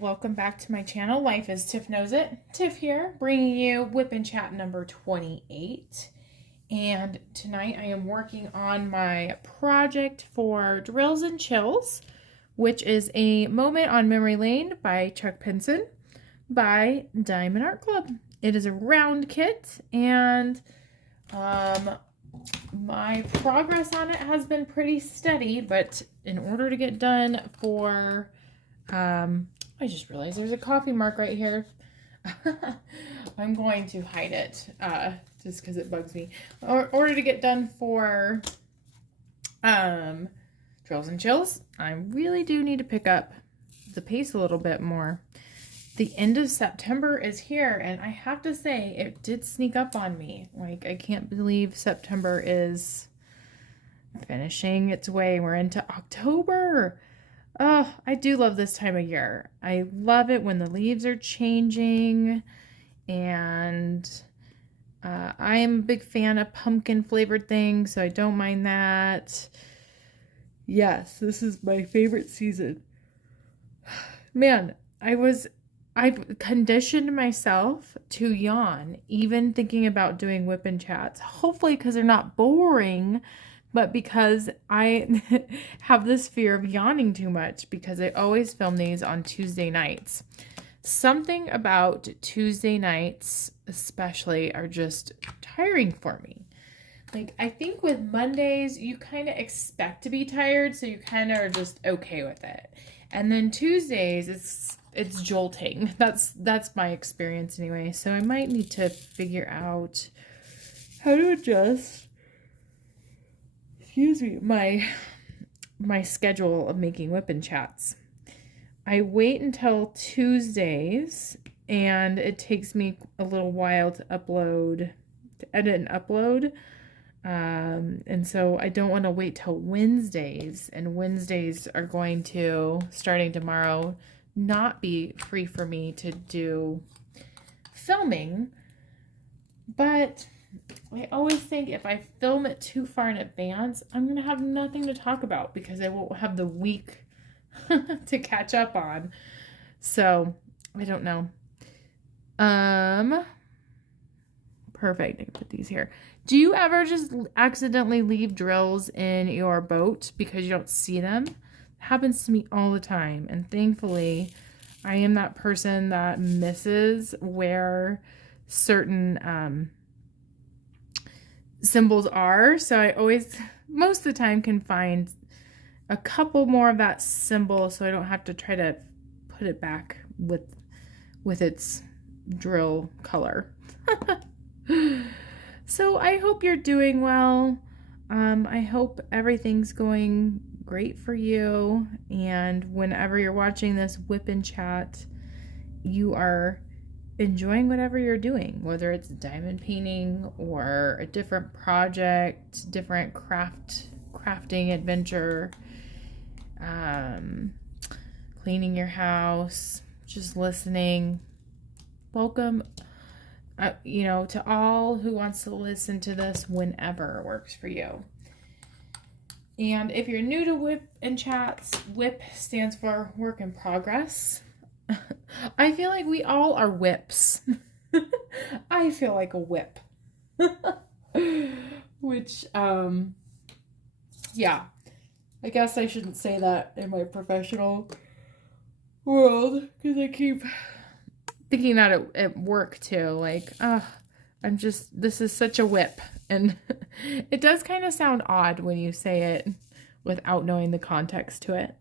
welcome back to my channel. Life as Tiff Knows It. Tiff here, bringing you WIP and Chat number 28. And tonight I am working on my project for Drills and Chills, which is a moment on memory lane by Chuck Pinson by Diamond Art Club. It is a round kit, and my progress on it has been pretty steady, but in order to get done for I just realized there's a coffee mark right here. I'm going to hide it just because it bugs me. In order to get done for Drills and Chills, I really do need to pick up the pace a little bit more. The end of September is here, and I have to say it did sneak up on me. Like, I can't believe September is finishing its way. We're into October. Oh, I do love this time of year. I love it when the leaves are changing, and I am a big fan of pumpkin flavored things, so I don't mind that. Yes, this is my favorite season. Man, I conditioned myself to yawn, even thinking about doing WIP and chats. Hopefully because they're not boring, but because I have this fear of yawning too much because I always film these on Tuesday nights. Something about Tuesday nights especially are just tiring for me. Like, I think with Mondays, you kind of expect to be tired, so you kind of are just okay with it. And then Tuesdays, it's jolting. That's my experience anyway. So I might need to figure out how to adjust, excuse me, my schedule of making WIP and chats. I wait until Tuesdays, and it takes me a little while to edit and upload. And so I don't want to wait till Wednesdays, and Wednesdays are going to, starting tomorrow, not be free for me to do filming. But I always think if I film it too far in advance, I'm going to have nothing to talk about because I won't have the week to catch up on. So, I don't know. Perfect. I can put these here. Do you ever just accidentally leave drills in your boat because you don't see them? It happens to me all the time. And thankfully, I am that person that misses where certain symbols are. So I always, most of the time, can find a couple more of that symbol so I don't have to try to put it back with its drill color. So I hope you're doing well. I hope everything's going great for you, and whenever you're watching this WIP and Chat, you are enjoying whatever you're doing, whether it's diamond painting or a different project, different crafting adventure, cleaning your house, just listening. Welcome, to all who wants to listen to this whenever works for you. And if you're new to WIP and Chats, WIP stands for Work in Progress. I feel like we all are whips. I feel like a whip. Which, yeah. I guess I shouldn't say that in my professional world, because I keep thinking that at work too. Like, this is such a whip. And it does kind of sound odd when you say it without knowing the context to it.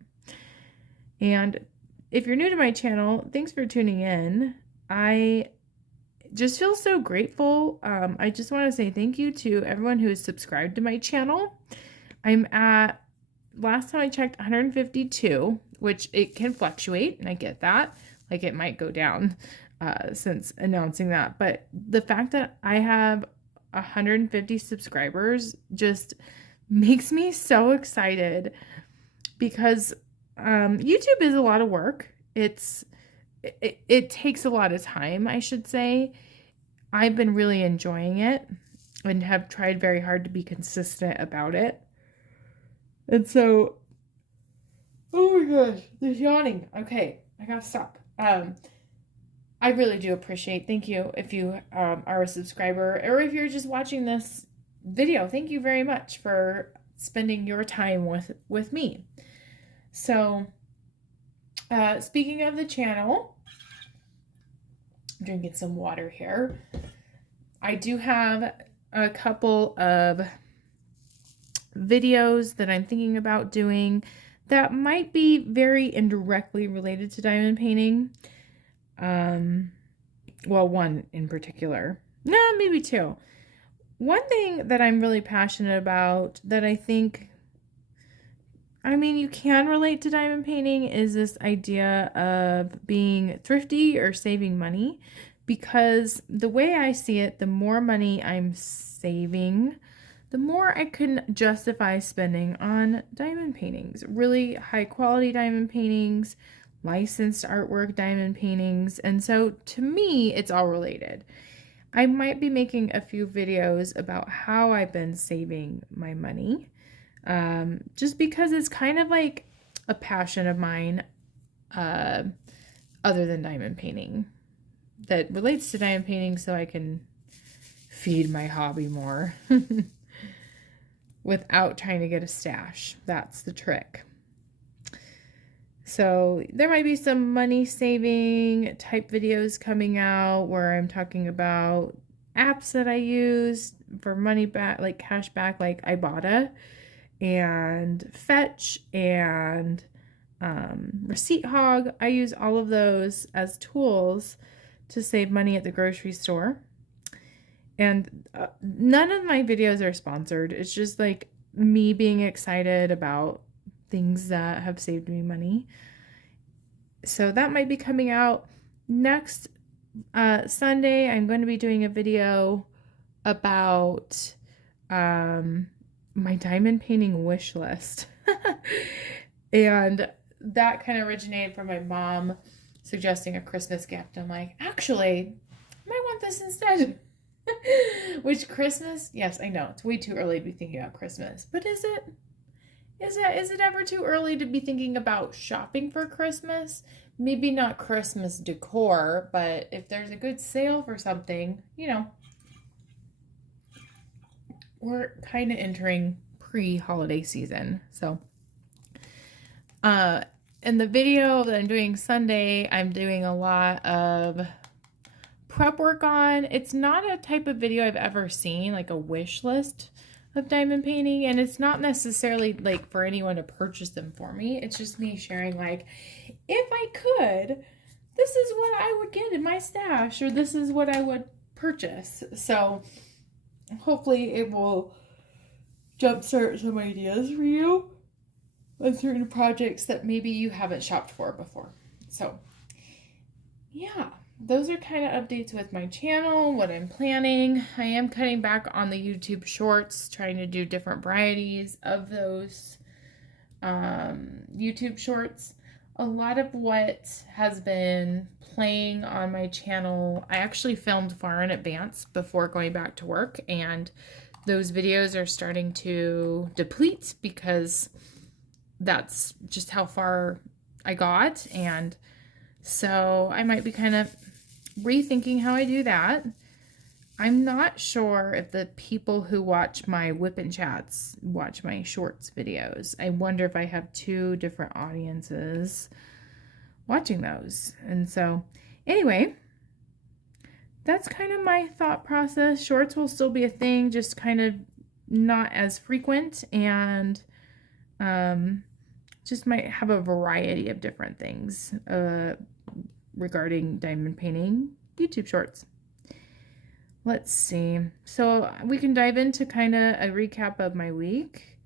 And if you're new to my channel, thanks for tuning in. I just feel so grateful. I just want to say thank you to everyone who is subscribed to my channel. I'm at, last time I checked, 152, which it can fluctuate, and I get that. Like, it might go down since announcing that. But the fact that I have 150 subscribers just makes me so excited, because YouTube is a lot of work. It takes a lot of time, I should say. I've been really enjoying it and have tried very hard to be consistent about it. And so, oh my gosh, there's yawning. Okay, I gotta stop. I really do appreciate. Thank you if you are a subscriber, or if you're just watching this video. Thank you very much for spending your time with me. So, speaking of the channel, I'm drinking some water here. I do have a couple of videos that I'm thinking about doing that might be very indirectly related to diamond painting. Well, one in particular. No, maybe two. One thing that I'm really passionate about that I think, I mean, you can relate to diamond painting is this idea of being thrifty or saving money, because the way I see it, the more money I'm saving, the more I can justify spending on diamond paintings, really high quality diamond paintings, licensed artwork diamond paintings. And so to me, it's all related. I might be making a few videos about how I've been saving my money, just because it's kind of like a passion of mine, other than diamond painting, that relates to diamond painting, so I can feed my hobby more without trying to get a stash. That's the trick. So there might be some money saving type videos coming out where I'm talking about apps that I use for money back, like cash back, like Ibotta and Fetch and Receipt Hog. I use all of those as tools to save money at the grocery store. And none of my videos are sponsored. It's just like me being excited about things that have saved me money. So that might be coming out next Sunday. I'm going to be doing a video about my diamond painting wish list. And that kind of originated from my mom suggesting a Christmas gift. I'm like, actually, I might want this instead. Which Christmas? Yes, I know it's way too early to be thinking about Christmas, but is it? Is it ever too early to be thinking about shopping for Christmas? Maybe not Christmas decor, but if there's a good sale for something, you know, we're kind of entering pre-holiday season. So, in the video that I'm doing Sunday, I'm doing a lot of prep work on. It's not a type of video I've ever seen, like a wish list of diamond painting, and it's not necessarily like for anyone to purchase them for me. It's just me sharing, like, if I could, this is what I would get in my stash, or this is what I would purchase. So hopefully it will jumpstart some ideas for you on certain projects that maybe you haven't shopped for before. So yeah, those are kind of updates with my channel, what I'm planning. I am cutting back on the YouTube shorts, trying to do different varieties of those YouTube shorts. A lot of what has been playing on my channel, I actually filmed far in advance before going back to work, and those videos are starting to deplete because that's just how far I got. And so I might be kind of rethinking how I do that. I'm not sure if the people who watch my WIP and chats watch my shorts videos. I wonder if I have two different audiences watching those. And so anyway, that's kind of my thought process. Shorts will still be a thing, just kind of not as frequent, and just might have a variety of different things regarding diamond painting YouTube shorts. Let's see. So we can dive into kind of a recap of my week.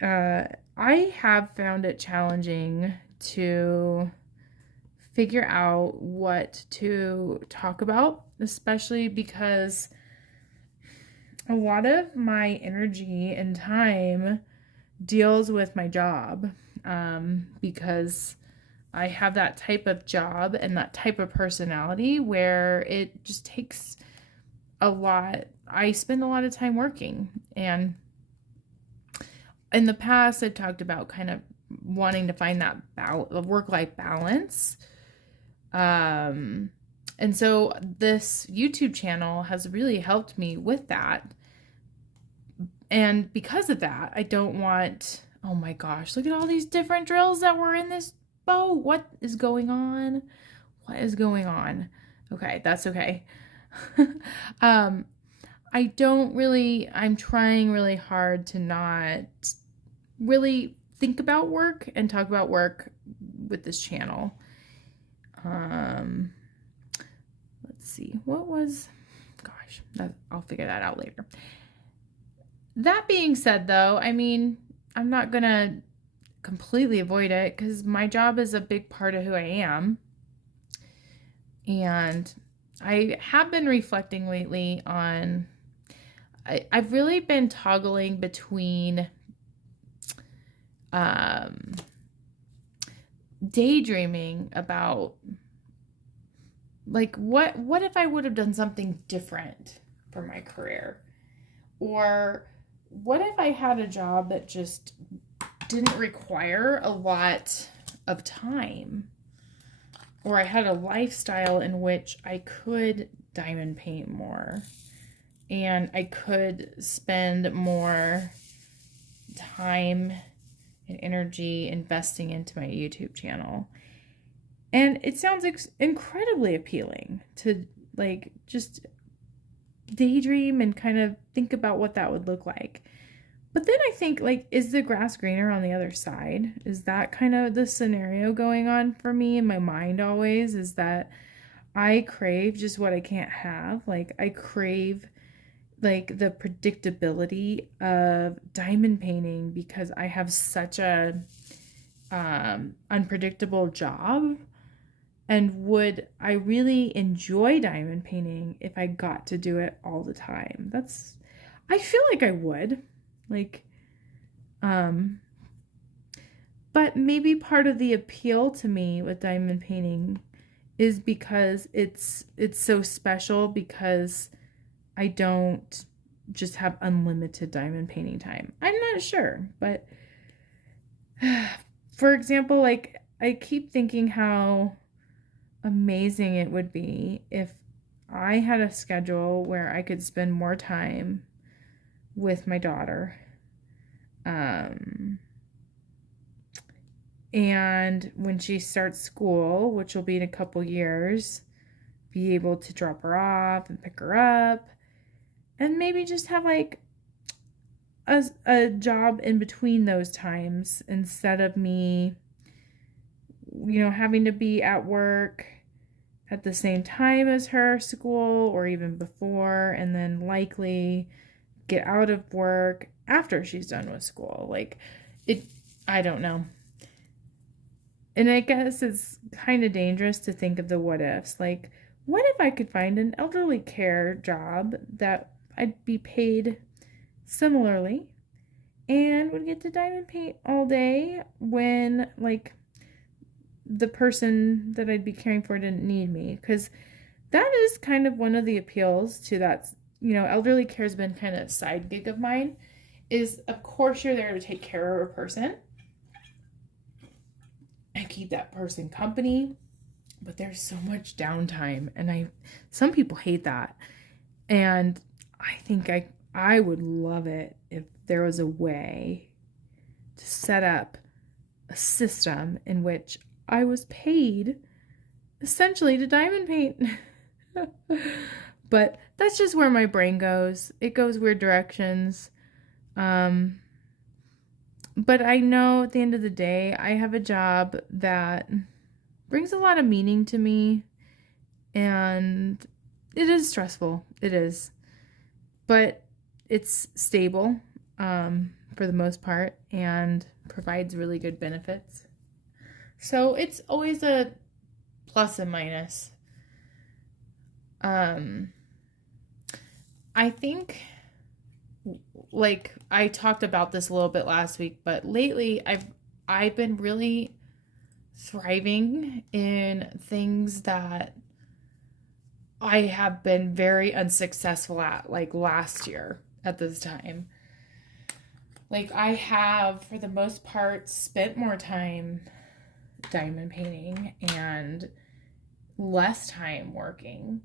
I have found it challenging to figure out what to talk about, especially because a lot of my energy and time deals with my job, because I have that type of job and that type of personality where it just takes a lot. I spend a lot of time working, and in the past I've talked about kind of wanting to find that work-life balance, And so this YouTube channel has really helped me with that. And because of that, I don't want, oh my gosh, look at all these different drills that were in this bow. What is going on? What is going on? Okay, that's okay. I don't really, I'm trying really hard to not really think about work and talk about work with this channel. Let's see, gosh, I'll figure that out later. That being said, though, I mean, I'm not gonna completely avoid it because my job is a big part of who I am. And I have been reflecting lately on, I've really been toggling between daydreaming about, like, what if I would have done something different for my career? Or what if I had a job that just didn't require a lot of time? Or I had a lifestyle in which I could diamond paint more and I could spend more time and energy investing into my YouTube channel. And it sounds incredibly appealing to, like, just daydream and kind of think about what that would look like. But then I think, like, is the grass greener on the other side? Is that kind of the scenario going on for me in my mind always? Is that I crave just what I can't have? Like, I crave, like, the predictability of diamond painting because I have such a unpredictable job. And would I really enjoy diamond painting if I got to do it all the time? I feel like I would. Like, but maybe part of the appeal to me with diamond painting is because it's so special because I don't just have unlimited diamond painting time. I'm not sure, but for example, like, I keep thinking how amazing it would be if I had a schedule where I could spend more time with my daughter. And when she starts school, which will be in a couple years, be able to drop her off and pick her up and maybe just have like a job in between those times instead of me, having to be at work at the same time as her school or even before, and then likely get out of work after she's done with school. Like, I don't know. And I guess it's kind of dangerous to think of the what ifs. Like, what if I could find an elderly care job that I'd be paid similarly and would get to diamond paint all day when, like, the person that I'd be caring for didn't need me? Because that is kind of one of the appeals to that. Elderly care has been kind of a side gig of mine, is of course you're there to take care of a person and keep that person company, but there's so much downtime, and some people hate that. And I think I would love it if there was a way to set up a system in which I was paid essentially to diamond paint. But that's just where my brain goes. It goes weird directions. But I know at the end of the day, I have a job that brings a lot of meaning to me, and it is stressful. It is. But it's stable, for the most part, and provides really good benefits. So it's always a plus and minus. I think, like, I talked about this a little bit last week, but lately I've been really thriving in things that I have been very unsuccessful at, like last year at this time. Like, I have, for the most part, spent more time diamond painting and less time working,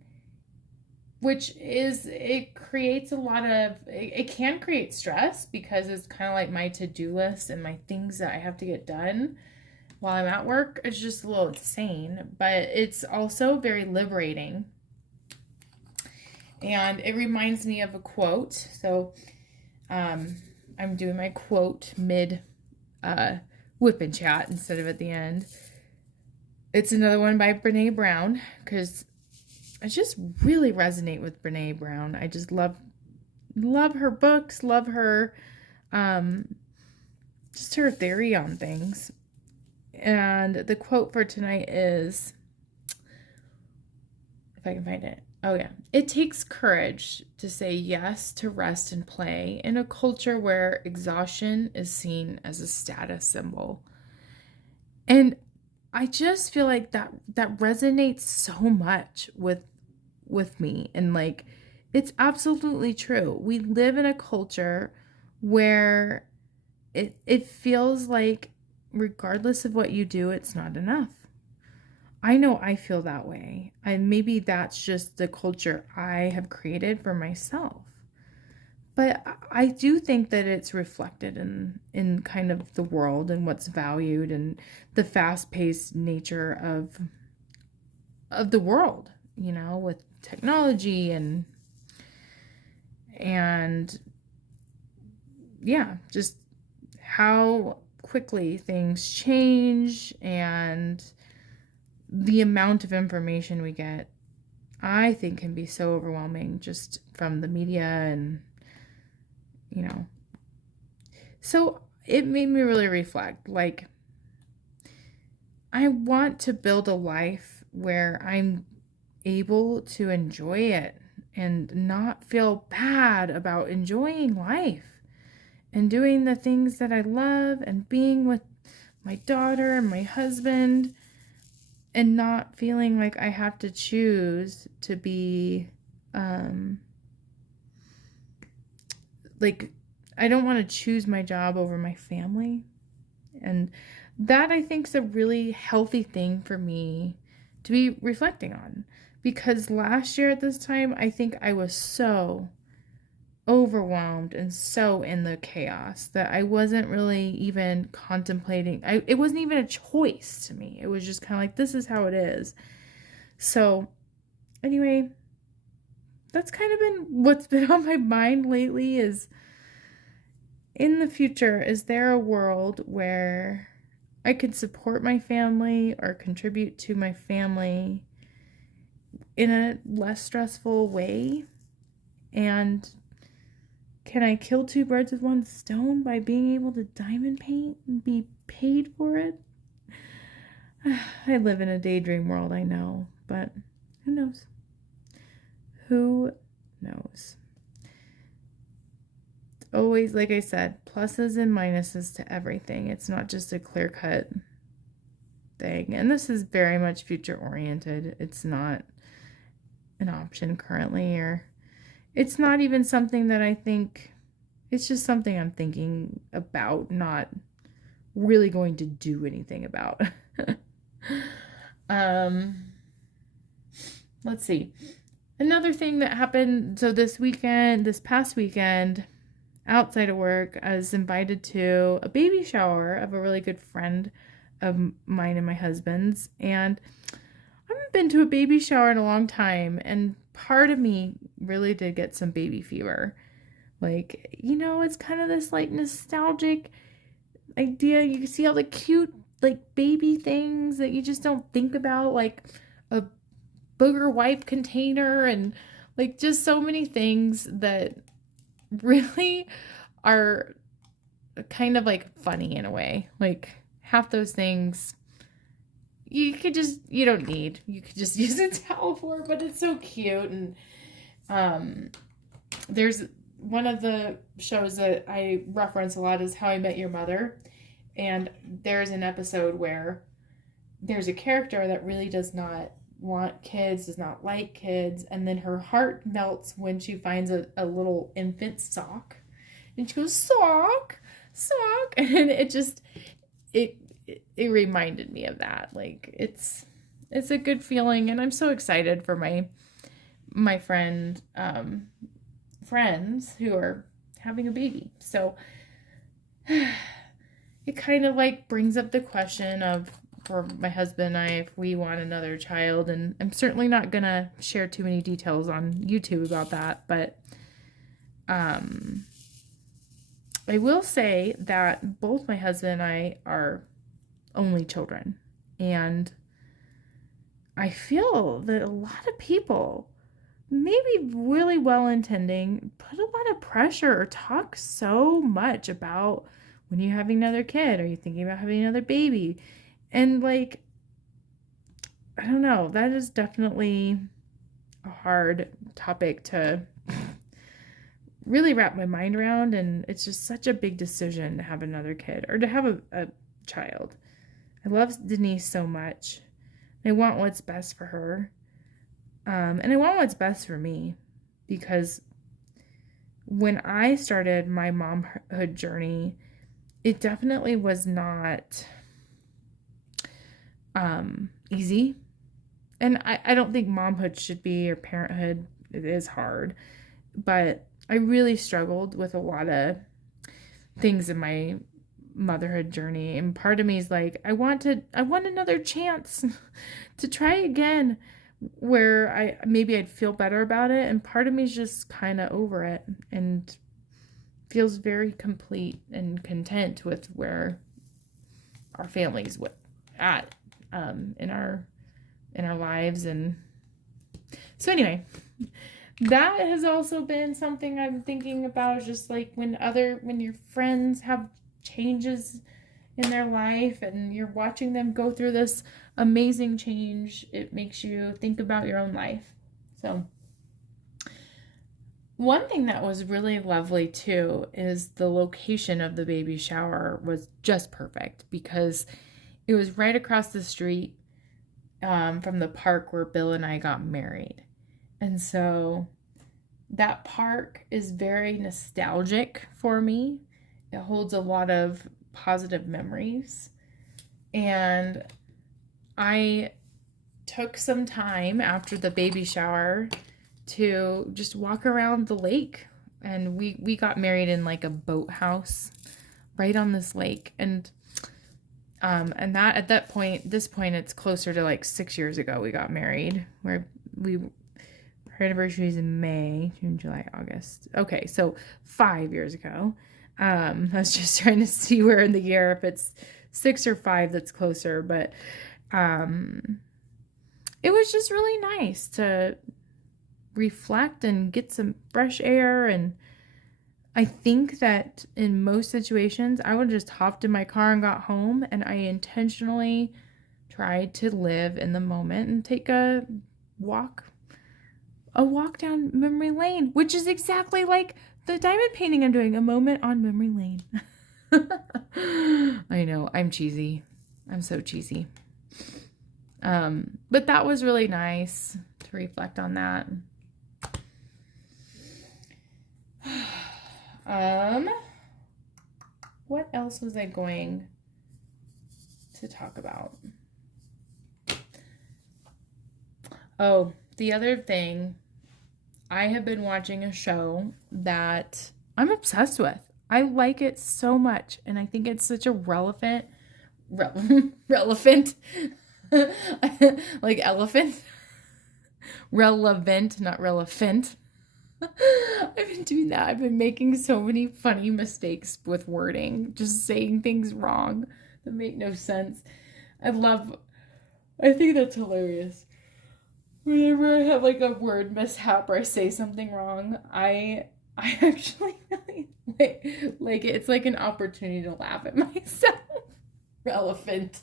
which is, it creates a lot of, it can create stress because it's kind of like my to-do list and my things that I have to get done while I'm at work. It's just a little insane, but it's also very liberating. And it reminds me of a quote. So I'm doing my quote mid WIP and chat instead of at the end. It's another one by Brene Brown, because I just really resonate with Brene Brown. I just love her books, love her, just her theory on things. And the quote for tonight is, if I can find it. Oh yeah. It takes courage to say yes to rest and play in a culture where exhaustion is seen as a status symbol. And I just feel like that resonates so much with me, and like, it's absolutely true. We live in a culture where it feels like regardless of what you do, it's not enough. I know I feel that way. And maybe that's just the culture I have created for myself. But I do think that it's reflected in kind of the world and what's valued and the fast-paced nature of the world, you know, with technology and yeah, just how quickly things change and the amount of information we get, I think, can be so overwhelming just from the media and, you know. So it made me really reflect, like, I want to build a life where I'm able to enjoy it and not feel bad about enjoying life and doing the things that I love and being with my daughter and my husband, and not feeling like I have to choose to be, like, I don't want to choose my job over my family. And that, I think, is a really healthy thing for me to be reflecting on. Because last year at this time, I think I was so overwhelmed and so in the chaos that I wasn't really even contemplating. It wasn't even a choice to me. It was just kind of like, this is how it is. So anyway, that's kind of been what's been on my mind lately, is in the future, is there a world where I could support my family or contribute to my family in a less stressful way? And can I kill two birds with one stone by being able to diamond paint and be paid for it? I live in a daydream world, I know, but who knows? Who knows? Always, like I said, pluses and minuses to everything. It's not just a clear-cut thing. And this is very much future-oriented. It's not an option currently, or it's not even something that I think, it's just something I'm thinking about, not really going to do anything about. Let's see. Another thing that happened, so this past weekend, outside of work, I was invited to a baby shower of a really good friend of mine and my husband's, and I haven't been to a baby shower in a long time, and part of me really did get some baby fever. Like, you know, it's kind of this like nostalgic idea. You can see all the cute like baby things that you just don't think about, like a booger wipe container and like just so many things that really are kind of like funny in a way. Like half those things you could just use a towel for, but it's so cute. And there's one of the shows that I reference a lot is How I Met Your Mother, and there's an episode where there's a character that really does not want kids, does not like kids, and then her heart melts when she finds a little infant sock, and she goes, sock, and it reminded me of that. Like, it's it's a good feeling, and I'm so excited for my friends who are having a baby. So it kind of like brings up the question of, for my husband and I, if we want another child. And I'm certainly not gonna share too many details on YouTube about that, but I will say that both my husband and I are only children, and I feel that a lot of people, maybe really well intending, put a lot of pressure or talk so much about when you're having another kid, are you thinking about having another baby? And like, I don't know, that is definitely a hard topic to really wrap my mind around. And it's just such a big decision to have another kid or to have a child. I love Denise so much. I want what's best for her. And I want what's best for me, because when I started my momhood journey, it definitely was not easy. And I don't think momhood should be, or parenthood, it is hard. But I really struggled with a lot of things in my motherhood journey. And part of me is like, I want another chance to try again, where I'd feel better about it. And part of me is just kind of over it and feels very complete and content with where our family's at in our lives. And so anyway, that has also been something I'm thinking about, just like when your friends have changes in their life and you're watching them go through this amazing change, it makes you think about your own life. So one thing that was really lovely too is the location of the baby shower was just perfect, because it was right across the street from the park where Bill and I got married. And so that park is very nostalgic for me. It holds a lot of positive memories. And I took some time after the baby shower to just walk around the lake. And we got married in like a boathouse right on this lake. And that at this point, it's closer to like 6 years ago we got married, where our anniversary is in May, June, July, August. Okay, so 5 years ago. I was just trying to see where in the year, if it's 6 or 5 that's closer, but it was just really nice to reflect and get some fresh air. And I think that in most situations, I would have just hopped in my car and got home, and I intentionally tried to live in the moment and take a walk down memory lane, which is exactly like the diamond painting I'm doing, a moment on memory lane. I know, I'm cheesy. I'm so cheesy. But that was really nice to reflect on that. What else was I going to talk about? Oh, the other thing, I have been watching a show that I'm obsessed with. I like it so much, and I think it's such a relevant, like elephant, relevant, not relevant. I've been doing that. I've been making so many funny mistakes with wording, just saying things wrong that make no sense. I think that's hilarious. Whenever I have like a word mishap or I say something wrong, I actually really like it. It's like an opportunity to laugh at myself. Relevant.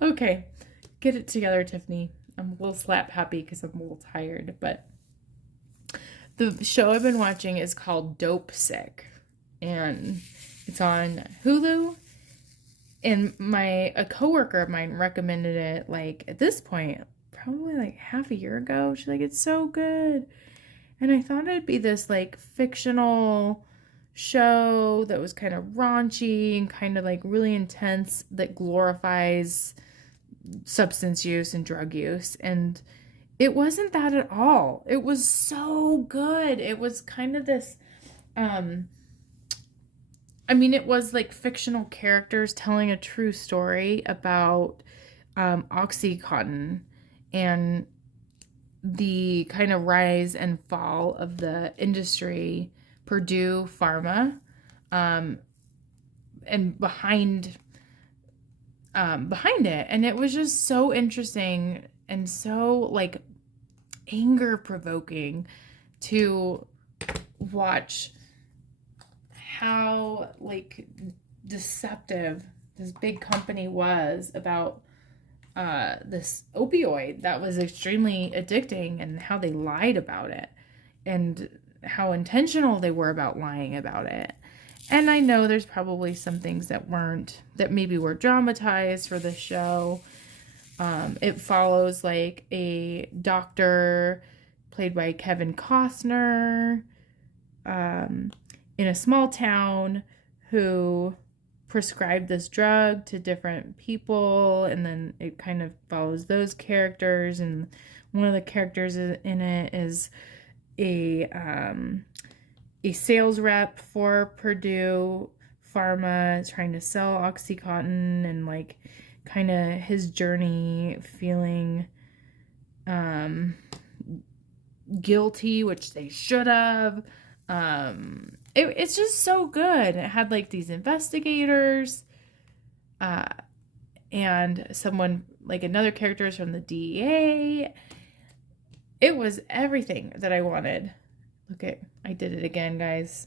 Okay, get it together, Tiffany. I'm a little slap happy because I'm a little tired, but the show I've been watching is called Dope Sick, and it's on Hulu. And a coworker of mine recommended it, like, at this point, probably like half a year ago. She's like, it's so good. And I thought it'd be this like fictional show that was kind of raunchy and kind of like really intense, that glorifies substance use and drug use. And it wasn't that at all. It was so good. It was kind of this, it was like fictional characters telling a true story about Oxycontin and the kind of rise and fall of the industry, Purdue Pharma, and behind it. And it was just so interesting and so like anger provoking to watch how like deceptive this big company was about this opioid that was extremely addicting, and how they lied about it and how intentional they were about lying about it. And I know there's probably some things that maybe were dramatized for the show. It follows like a doctor played by Kevin Costner in a small town who prescribed this drug to different people, and then it kind of follows those characters. And one of the characters in it is a sales rep for Purdue Pharma trying to sell OxyContin, and like kind of his journey feeling guilty, which they should have. It's just so good. It had like these investigators and someone, like another character is from the DEA. It was everything that I wanted. I did it again, guys.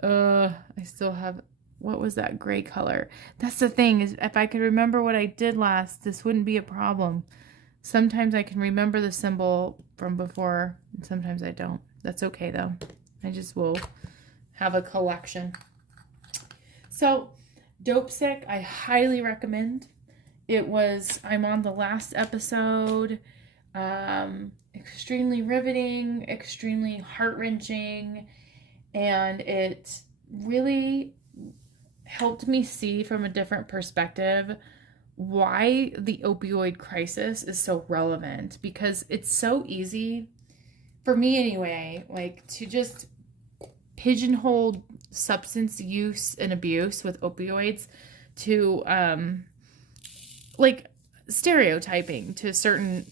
I still have, what was that gray color? That's the thing, is if I could remember what I did last, this wouldn't be a problem. Sometimes I can remember the symbol from before, and sometimes I don't. That's okay though. I just will have a collection. So, Dope Sick, I highly recommend. I'm on the last episode. Extremely riveting, extremely heart-wrenching, and it really helped me see from a different perspective why the opioid crisis is so relevant, because it's so easy, for me anyway, like to just pigeonhole substance use and abuse with opioids to like stereotyping to a certain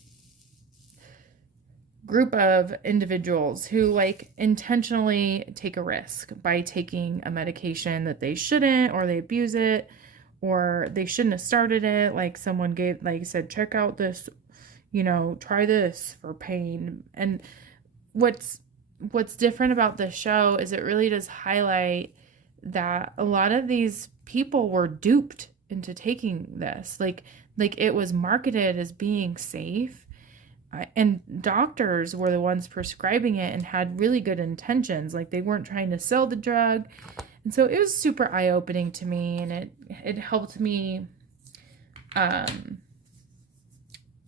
group of individuals who like intentionally take a risk by taking a medication that they shouldn't, or they abuse it, or they shouldn't have started it. Like someone said, check out this, try this for pain. And what's different about this show is it really does highlight that a lot of these people were duped into taking this. Like it was marketed as being safe. And doctors were the ones prescribing it and had really good intentions. Like they weren't trying to sell the drug. And so it was super eye-opening to me, and it helped me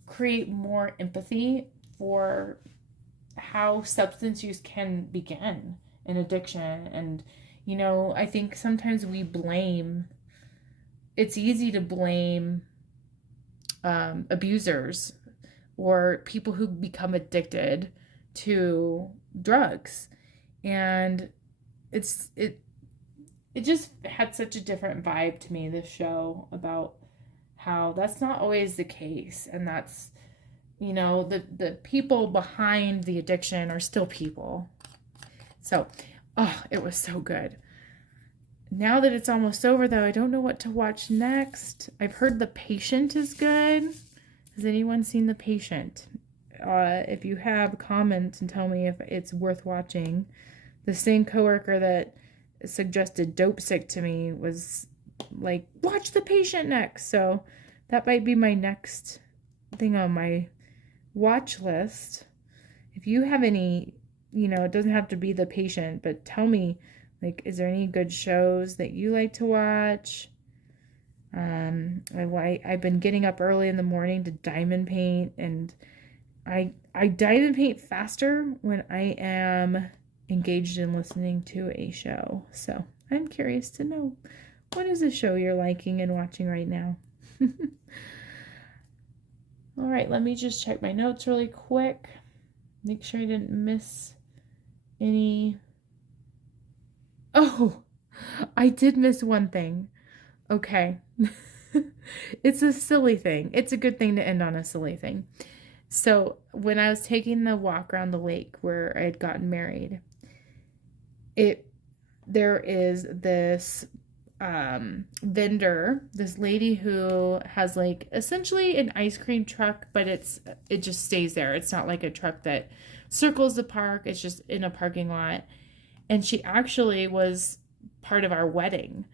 create more empathy for how substance use can begin in addiction. And, I think sometimes it's easy to blame abusers or people who become addicted to drugs. And it just had such a different vibe to me, this show, about how that's not always the case. And that's, the people behind the addiction are still people. So, it was so good. Now that it's almost over, though, I don't know what to watch next. I've heard The Patient is good. Has anyone seen The Patient? If you have, comment and tell me if it's worth watching. The same coworker that suggested Dope Sick to me was like, watch The Patient next. So that might be my next thing on my watch list. If you have any, it doesn't have to be The Patient, but tell me, like, is there any good shows that you like to watch? I've been getting up early in the morning to diamond paint, and I diamond paint faster when I am engaged in listening to a show. So I'm curious to know, what is a show you're liking and watching right now? All right, let me just check my notes really quick. Make sure I didn't miss any. Oh, I did miss one thing. Okay. It's a silly thing. It's a good thing to end on a silly thing. So when I was taking the walk around the lake where I had gotten married, there is this vendor, this lady who has like essentially an ice cream truck, but it just stays there. It's not like a truck that circles the park. It's just in a parking lot. And she actually was part of our wedding.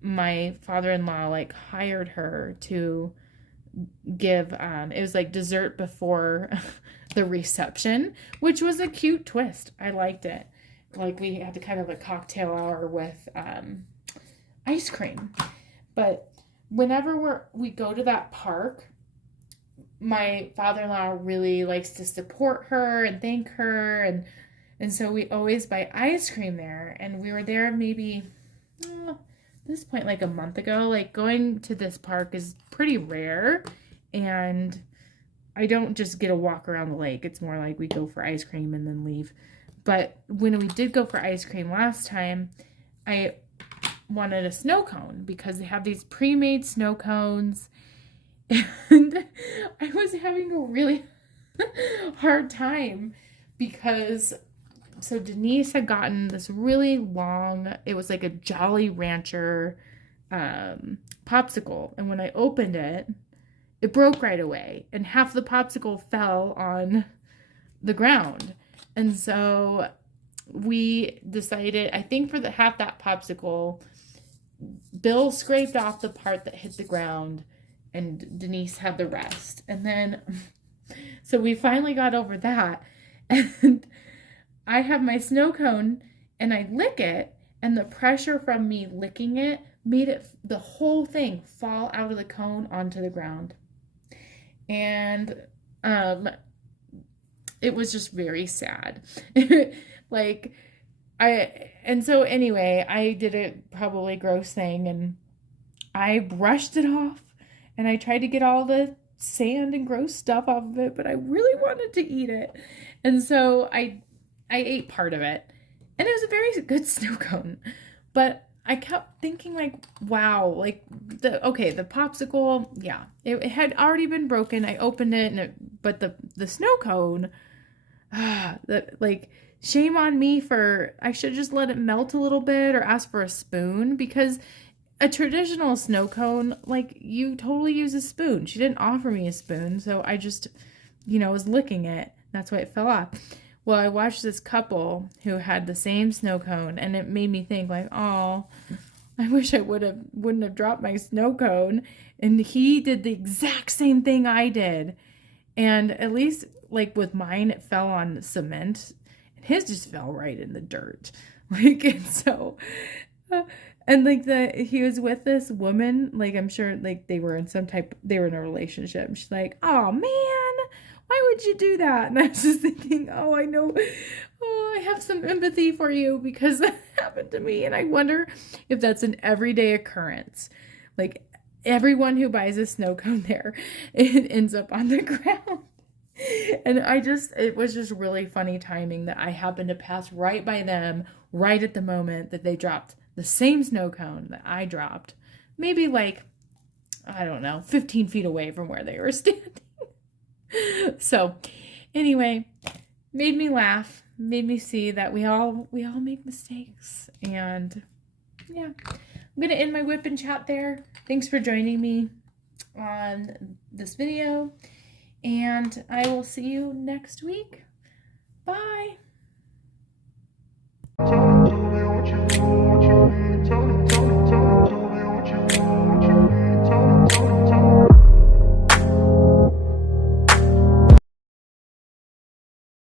My father-in-law like hired her to give it was like dessert before the reception, which was a cute twist. I liked it. Like we had kind of a cocktail hour with ice cream. But whenever we go to that park, my father-in-law really likes to support her and thank her, and so we always buy ice cream there. And we were there maybe this point like a month ago. Like going to this park is pretty rare, and I don't just get a walk around the lake. It's more like we go for ice cream and then leave. But when we did go for ice cream last time, I wanted a snow cone because they have these pre-made snow cones, and I was having a really hard time because so Denise had gotten this really long, it was like a Jolly Rancher popsicle. And when I opened it, it broke right away. And half the popsicle fell on the ground. And so we decided, I think for the half that popsicle, Bill scraped off the part that hit the ground and Denise had the rest. And then, so we finally got over that. And I have my snow cone and I lick it, and the pressure from me licking it made the whole thing fall out of the cone onto the ground. And it was just very sad. And so anyway, I did a probably gross thing, and I brushed it off, and I tried to get all the sand and gross stuff off of it, but I really wanted to eat it. And so I ate part of it, and it was a very good snow cone. But I kept thinking, like, wow, like the popsicle, yeah, it had already been broken. I opened it, but the snow cone, shame on me I should just let it melt a little bit or ask for a spoon, because a traditional snow cone, like, you totally use a spoon. She didn't offer me a spoon, so I just, was licking it. That's why it fell off. Well, I watched this couple who had the same snow cone, and it made me think, like, oh, I wish I wouldn't have dropped my snow cone. And he did the exact same thing I did. And at least, like, with mine, it fell on cement, and his just fell right in the dirt. Like, and so, and like he was with this woman, like, I'm sure, like, they were in a relationship. She's like, oh man, why would you do that? And I was just thinking, oh, I know, I have some empathy for you, because that happened to me. And I wonder if that's an everyday occurrence. Like, everyone who buys a snow cone there, it ends up on the ground. And it was just really funny timing that I happened to pass right by them right at the moment that they dropped the same snow cone that I dropped. Maybe like, I don't know, 15 feet away from where they were standing. So anyway, made me laugh, made me see that we all make mistakes. And yeah, I'm going to end my WIP and chat there. Thanks for joining me on this video, and I will see you next week. Bye.